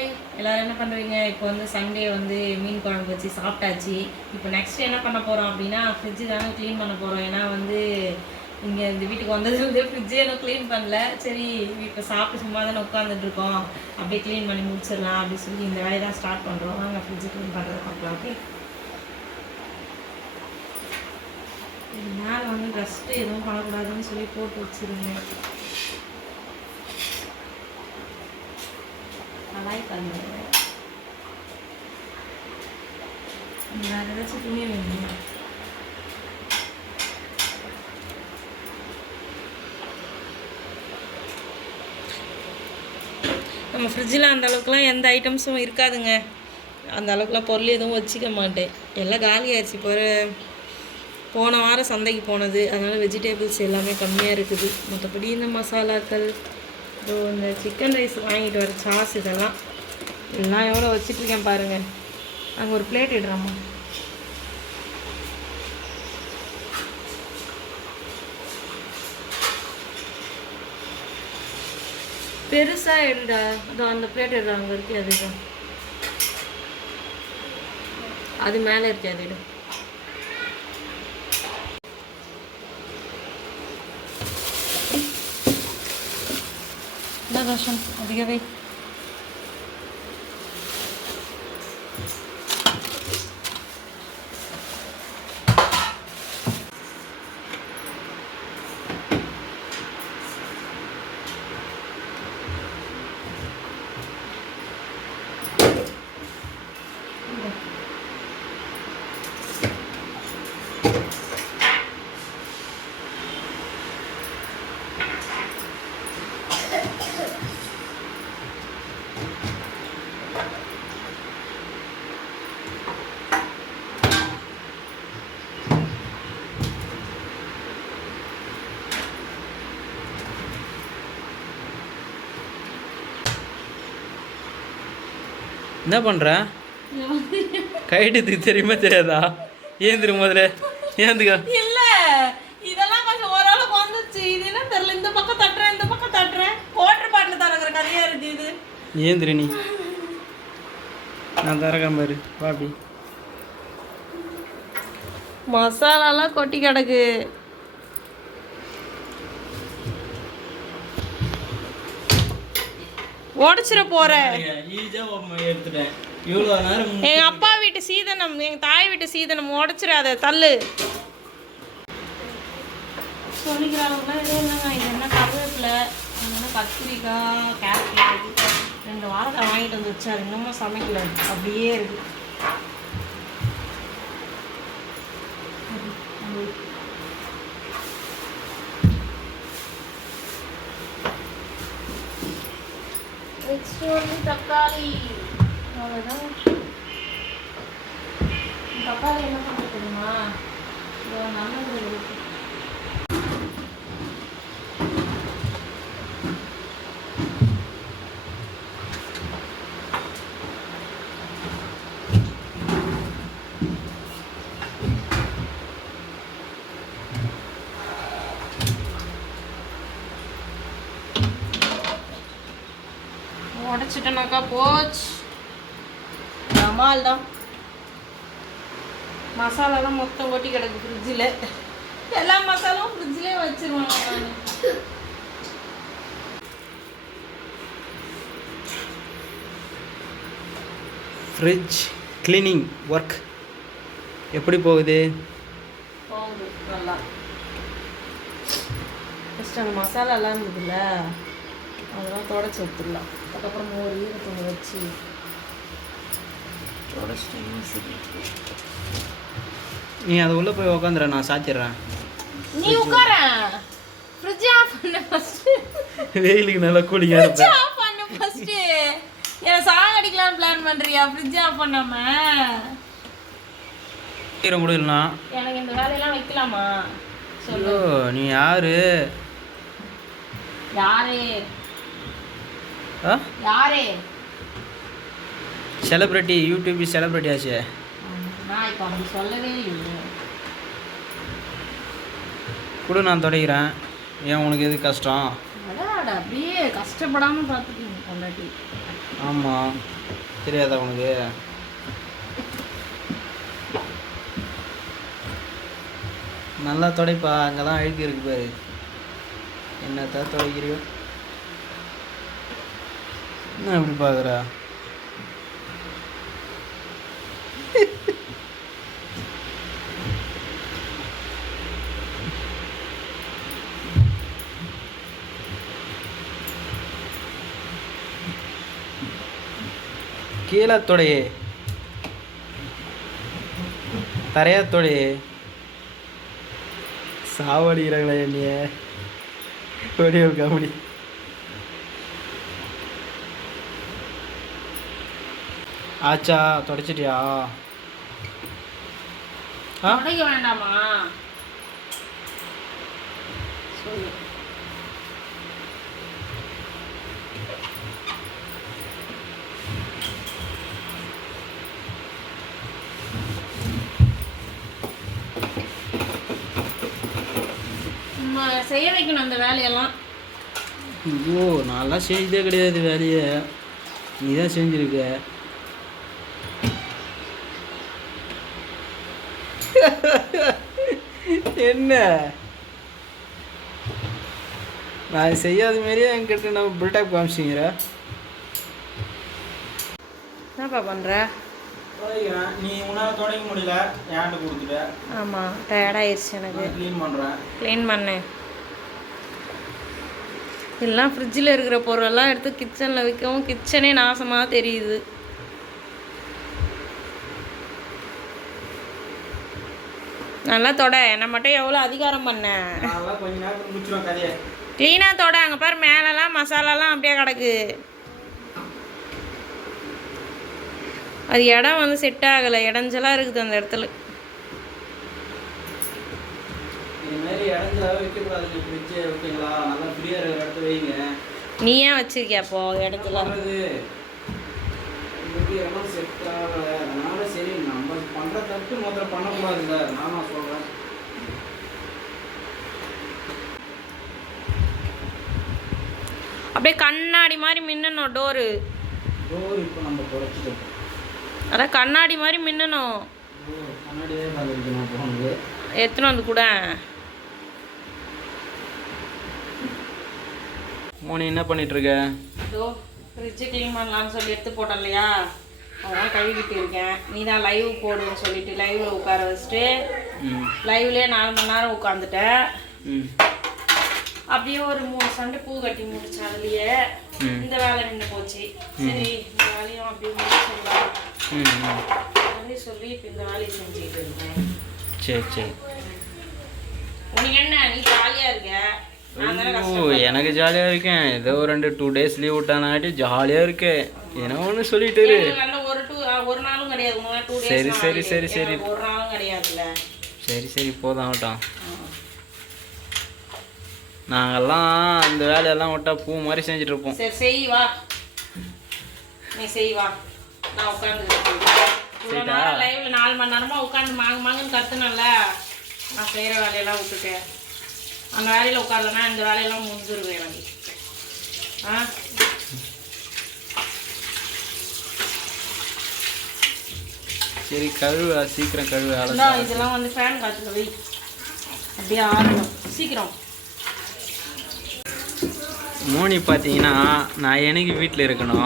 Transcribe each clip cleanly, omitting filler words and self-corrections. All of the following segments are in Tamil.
ஹாய் எல்லோரும் என்ன பண்ணுறீங்க? இப்போ வந்து சண்டே வந்து மீன் குழம்பு வச்சு சாப்பிட்டாச்சு. இப்போ நெக்ஸ்ட் என்ன பண்ண போகிறோம் அப்படின்னா ஃப்ரிட்ஜு தானே க்ளீன் பண்ண போகிறோம். ஏன்னா வந்து இங்கே இந்த வீட்டுக்கு வந்ததுலேருந்தே ஃப்ரிட்ஜே இன்னும் க்ளீன் பண்ணல. சரி இப்போ சாப்பிட்டு சும்மா தானே உட்காந்துட்ருக்கோம், அப்படியே க்ளீன் பண்ணி முடிச்சிடலாம் அப்படின்னு சொல்லி இந்த வேலையை தான் ஸ்டார்ட் பண்ணுறோம். நாங்கள் ஃப்ரிட்ஜு க்ளீன் பண்ணுறது பார்க்கலாம். ஓகே, மேலே வந்து டஸ்ட்டு எதுவும் பண்ணக்கூடாதுன்னு சொல்லி போட்டு வச்சுருங்க. கலாய்க்காங்க. வேறு ஏதாச்சும் துணி வேணும். நம்ம ஃப்ரிட்ஜில் அந்த அளவுக்குலாம் எந்த ஐட்டம்ஸும் இருக்காதுங்க. அந்த அளவுக்குலாம் பொருள் எதுவும் வச்சுக்க மாட்டேன். எல்லாம் காலி ஆயிடுச்சு. இப்போ போன வாரம் சந்தைக்கு போனது, அதனால் வெஜிடபிள்ஸ் எல்லாமே கம்மியாக இருக்குது. மற்றபடி இந்த மசாலாக்கள், இந்த சிக்கன் ரைஸ் வாங்கிட்டு வர சாஸ், இதெல்லாம் எல்லாம் எவ்வளோ வச்சுட்ருக்கேன் பாருங்கள். அங்கே ஒரு பிளேட் இடுறோம்மா. பெருசாக எடுடா. அதோ அந்த பிளேட் எடுறா. அங்கே இருக்கு, அதுதான் அது மேலே இருக்கு, அது எடு. என்ன ரோஷன் அதிகவே என்ன பண்ணுற? கைட்டுக்கு தெரியுமா தெரியாதா? ஏந்திரு முதல்ல, ஏந்துக்கா. இல்லை, இதெல்லாம் கொஞ்சம் ஓரளவுக்கு வந்துச்சு. இது என்ன தெரியல, இந்த பக்கம் தட்டுறேன், இந்த பக்கம் தட்டுறேன். வாட்டர் பாட்டில் தரங்கிற கதையாக இருக்குது இது. ஏந்திரு நீ, நான் தரக்கேன் பாரு. பாப்பி மசாலாலாம் கொட்டி கிடக்கு. உடச்சிட போறேன். எங்க அப்பா வீட்டு சீதனம், எங்க தாய் வீட்டு சீதனம். உடச்சிடாத, தள்ளு. சொல்லிக்கிறாங்கன்னா எதுவும் இல்லைங்க. இது என்ன கருவேப்பிலை, என்ன கத்திரிக்காய், கேரட், 2 வாரத்தை வாங்கிட்டு வந்து வச்சாரு. இன்னமும் சமைக்கல, அப்படியே இருக்கு. நெக்ஸ்ட் வந்து தக்காளி. அவ்வளோதான். தக்காளி என்ன பண்ண தெரியுமா? நல்லது இருக்கு. உடச்சிட்டனாக்கா போச்சு, ஜமால் தான். மசாலாலாம் மொத்தம் கொட்டி கிடக்கு ஃப்ரிட்ஜில். எல்லா மசாலாவும் ஃப்ரிட்ஜிலே வச்சிருவாங்க. நான் ஃப்ரிட்ஜ் க்ளீனிங் ஒர்க் எப்படி போகுது? போகுது நல்லா. ஃபஸ்ட் அந்த மசாலாலாம் இருந்ததுல்ல, அதெல்லாம் தொடச்சி எடுத்துடலாம். அதுக்கப்புறம் ஒரு ஈரத்துணி வச்சு நீ அது உள்ளே போய் உக்காந்துற, நான் சாத்திடுறேன். நீ உட்கார. ஃப்ரிட்ஜ் ஆஃப் பண்ணு ஃபர்ஸ்ட். வெயிலுக்கு நல்லா கூலிங்காக ஃப்ரிட்ஜ் ஆஃப் பண்ணு ஃபர்ஸ்ட். என்ன சாகடிக்கலாம் பிளான் பண்றியா? ஃப்ரிட்ஜ் ஆஃப் பண்ணாம ஈரம் கூட இல்லைனா எனக்கு இந்த வேலையெல்லாம் வைக்கலாமா? சொல்லு. நீ யாரு? யாரே? யாரே? செலிபிரிட்டி, யூடியூப் செலிபிரிட்டி ஆச்சு. நான் இப்போ அப்படி சொல்லவே இல்லை. கூட நான் தொடங்கிறேன். ஏன் உனக்கு எது கஷ்டம்? அடாடா, அப்படியே கஷ்டப்படாமல் பார்த்துக்கீங்க பொண்டாட்டி. ஆமாம், தெரியாதா உனக்கு? நல்லா துடைப்பா, அங்கே தான் அழுக்கு இருக்கு பாரு. என்னத்தான் துடைக்கிறியோ? என்ன எப்படி பார்க்குறா? கீழே தொடையே, தரையா தொடையே. சாவடிக்கிறாங்களா என்னைய? ஒரே ஒரு காமெடி. ஆச்சா, தொடச்சிட்டியா? ஆ, உடைக்க வேண்டாமா? சொல்லு. செய்ய வைக்கணும் அந்த வேலையெல்லாம். ஐயோ, நான்லாம் செஞ்சதே கிடையாது வேலையை. நீ தான் செஞ்சுருக்க. என்ன நான் செய்யாத மாரியே என்கிட்ட நம்ம பில்டப் காமிச்சிங்கிற. என்னப்பா பண்ணுற? நீ உன்னால் தொடங்க முடியல, ஏன்ட்டு கொடுத்துட்ட. ஆமாம், டயர்டாகிடுச்சு எனக்கு. க்ளீன் பண்ணுறேன். க்ளீன் பண்ணேன். எல்லாம் ஃப்ரிட்ஜில் இருக்கிற பொருளெல்லாம் எடுத்து கிச்சனில் வைக்கவும் கிச்சனே நாசமாக தெரியுது. நல்லா தொட. என்னை மட்டும் எவ்வளோ அதிகாரம் பண்ண? கொஞ்ச நேரத்தில் முடிச்சிடும் கதையை. க்ளீனாக தொட. அங்கே பாரு, மேலெல்லாம் மசாலாலாம் அப்படியே கிடக்கு. அது இடம் வந்து செட் ஆகலை, இடைஞ்சலாக இருக்குது அந்த இடத்துல. இதுமாரி இடஞ்சலாக வைக்கக்கூடாதுங்க ஃப்ரிட்ஜு, ஓகேங்களா? நல்லா ஃப்ரீயாக இருக்கிற இடத்த வைங்க. நீ ஏன் வச்சிருக்கியா அப்போ இடத்துல? இதுக்கு இடம் செட் ஆகலை, அதனால சரி நம்ம பண்ணுற தப்பு முதல்ல பண்ணக்கூடாதுல்ல, நான் சொல்கிறேன். அப்படியே கண்ணாடி மாதிரி மின்னணும் டோரு. டோர் இப்போ நம்ம குறைச்சிட்டோம். அதான் கண்ணாடி மாதிரி மின்னணும். கண்ணாடியே பார்த்துருக்கணும் போனது. எத்தனை வந்து கூட மோனி என்ன பண்ணிகிட்ருக்க? இதோ ஃப்ரிட்ஜு க்ளீன் பண்ணலான்னு சொல்லி எடுத்து போட்டோம் இல்லையா, அதெல்லாம் கழுவிட்டு இருக்கேன். நீ தான் லைவ் போடுன்னு சொல்லிட்டு லைவில் உட்கார வச்சுட்டு லைவ்லேயே 4 மணி நேரம் உட்காந்துட்டேன். அப்படியே ஒரு 3 சண்டை பூ கட்டி முடிச்சேன். அதுலேயே இந்த வேலை நின்று போச்சு. சரி, இந்த வேலையும் அப்படியே முடிச்சிடலாம் அப்படின்னு சொல்லி இப்போ இந்த வேலையை செஞ்சுக்கிட்டு இருக்கேன். சரி சரி. உனக்கு என்ன, நீ ஜாலியாக இருக்க? எனக்கு ஜாலியாக இருக்கேன். ஏதோ 2 days லீவ் விட்டானாட்டி ஜாலியாக இருக்கேன். ஏன்னா ஒன்று சொல்லிட்டு ஒரு நாளும் கிடையாது. சரி சரி சரி சரி, ஒரு நாளும் கிடையாதுல்ல. சரி சரி, போதாகட்டும். நாங்கெல்லாம் அந்த வேலையெல்லாம் விட்டா பூ மாதிரி செஞ்சுட்டு இருப்போம். சரி செய் வா, நீ செய் வா. நான் உட்காந்து லைவ்ல 4 மணி நேரமா உட்காந்து மாங்கன்னு கத்துனல. நான் செய்கிற வேலையெல்லாம் விட்டுட்டேன். அந்த வேலையில் உட்காரலன்னா இந்த வேலையெல்லாம் முடிஞ்சிருவேன் எனக்கு. சரி, கழுவு, சீக்கிரம் கழுவு. இதெல்லாம் வந்து ஃபேன் காற்றுல வை, அப்படியே ஆறணும் சீக்கிரம். மோனி பார்த்தீங்கன்னா, நான் எனக்கு வீட்டில் இருக்கணும்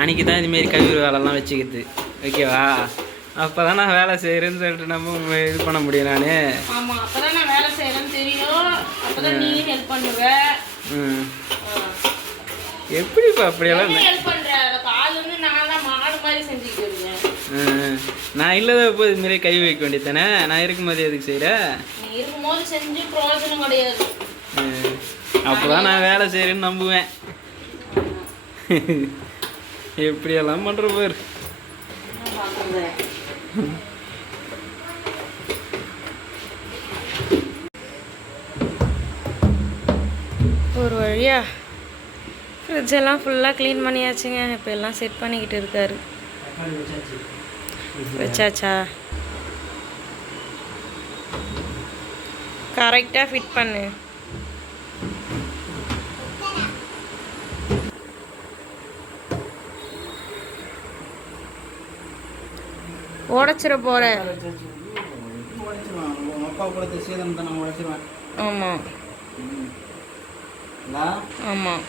அன்றைக்கி தான் இதுமாரி கழுவுற வேலைலாம் வச்சுக்கிது, ஓகேவா? அப்போ தான் நான் வேலை செய்கிறேன்னு சொல்லிட்டு நம்ம இது பண்ண முடியும். நான் ஆமாம், அப்போ தான் நான் வேலை செய்கிறேன்னு தெரியும். அப்போ தான் நீ ஹெல்ப் பண்ணுவேன். எப்படிப்பா அப்படியெல்லாம் ஹெல்ப் பண்ணுற? கால் வந்து நான் தான் மாடு மாதிரி செஞ்சுக்கிட்டு இருக்கேன். நான் இல்லாத போது இதுமாரி கை வைக்க வேண்டியது தானே? நான் இருக்கும்போது எதுக்கு செய்கிற? நீ இருக்கும்போது செஞ்சு பிரயோஜனம் கிடையாது. அப்போ தான் நான் வேலை செய்கிறேன்னு நம்புவேன். எப்படியெல்லாம் பண்ணுற பேர். ஒரு வழியா ஃப்ரிட்ஜெல்லாம் ஃபுல்லாக க்ளீன் பண்ணியாச்சுங்க. இப்போ எல்லாம் செட் பண்ணிக்கிட்டு இருக்காரு. வச்சாச்சா? கரெக்டாக ஃபிட் பண்ணு. உடச்சிட போகிற. உடைச்சிருவான் உங்கள் அப்பா கூட சேதம் தான் நான் உடைச்சிருவேன். ஆமாம் ஆமாம்.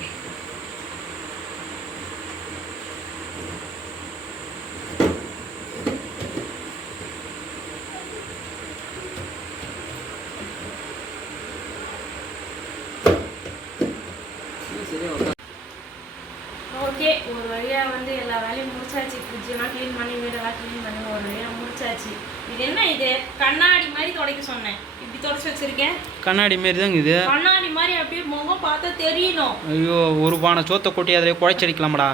ஓகே, ஒரு வழியாக வந்து எல்லா வேலையும் முடிச்சாச்சு. ஃப்ரிட்ஜெல்லாம் க்ளீன் பண்ணி வீடெல்லாம் க்ளீன் பண்ணி ஒரு வழியாக முடிச்சாச்சு. இது என்ன இது கண்ணாடி மாதிரி துடைக்க சொன்னேன், இப்படி தொடச்சி வச்சிருக்கேன். கண்ணாடி மாரி தாங்க இது. கண்ணாடி மாதிரி அப்படியே முகம் பார்த்தா தெரியணும். ஐயோ, ஒரு பானை சோத்தை கொட்டி அதிலே குழைச்சடிக்கலாமடா.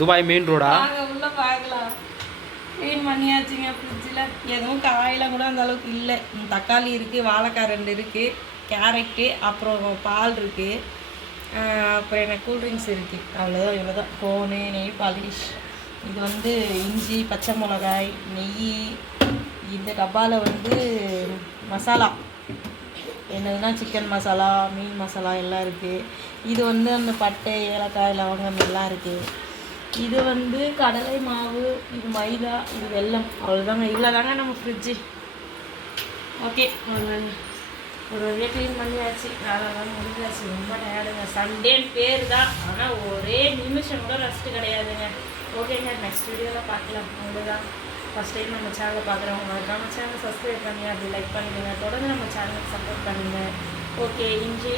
Dubai main ரோடா? உள்ள பார்க்கலாம். க்ளீன் பண்ணியாச்சுங்க. ஃப்ரிட்ஜில் எதுவும் காயெல்லாம் கூட அந்த அளவுக்கு இல்லை. தக்காளி இருக்குது, வாழைக்காய் 2 இருக்குது, கேரட்டு, அப்புறம் பால் இருக்குது, அப்புறம் எனக்கு கூல்ட்ரிங்க்ஸ் இருக்குது. அவ்வளோதான், இவ்வளோ தான். ஃபோனு, நெய் பாலிஷ், இது வந்து இஞ்சி, பச்சை மிளகாய், நெய். இந்த டப்பாவில் வந்து மசாலா என்னதுன்னா சிக்கன் மசாலா, மீன் மசாலா எல்லாம் இருக்குது. இது வந்து அந்த பட்டை, ஏலக்காய், லவங்கம் எல்லாம் இருக்குது. இது வந்து கடலை மாவு, இது மைதா, இது வெல்லம். அவ்வளோதாங்க. இவ்வளோ தாங்க நம்ம ஃப்ரிட்ஜு. ஓகே, ஒரு வழியாக க்ளீன் பண்ணியாச்சு. வேலைலாம் முடிஞ்சாச்சு. ரொம்ப டயர்டுங்க. சண்டேன்னு பேர் தான், ஆனால் ஒரே நிமிஷம் கூட ரெஸ்ட்டு கிடையாதுங்க. ஓகேங்க, நெக்ஸ்ட் வீடியோவில் பார்க்கலாம். அவ்வளோதான். ஃபஸ்ட் டைம் நம்ம சேனலை பார்க்குறவங்க நம்ம சேனலை சப்ஸ்கிரைப் பண்ணி அப்படி லைக் பண்ணிடுங்க. தொடர்ந்து நம்ம சேனலுக்கு சப்போர்ட் பண்ணுங்கள். ஓகே, இன்று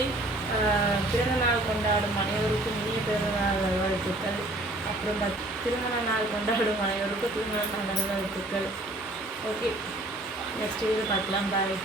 பிறந்தநாள் கொண்டாடும் அனைவருக்கும் இனிய பிறந்தநாள் நல்வாழ்த்துக்கள். அப்புறம் திருமண நாள் கொண்டாடும் அனைவருக்கும் திருமண நாள் நல்வாழ்த்துக்கள். ஓகே, நெக்ஸ்ட் வீடியோ பார்க்கலாம். பாய்.